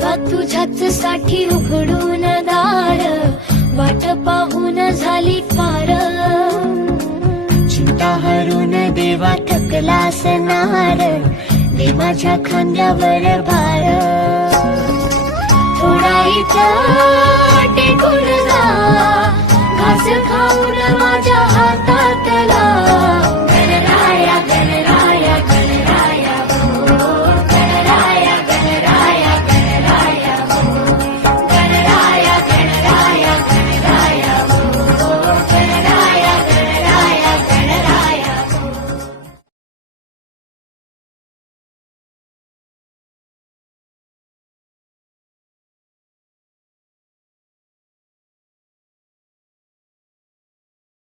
देवा तुझ्याच साठी उघडून दार, वाट पाहून झाली पार. चिंता हरून देवा थकला असणार, दे माझ्या खांद्यावर भार. थोडा इथं टेकून जा, घास खाऊन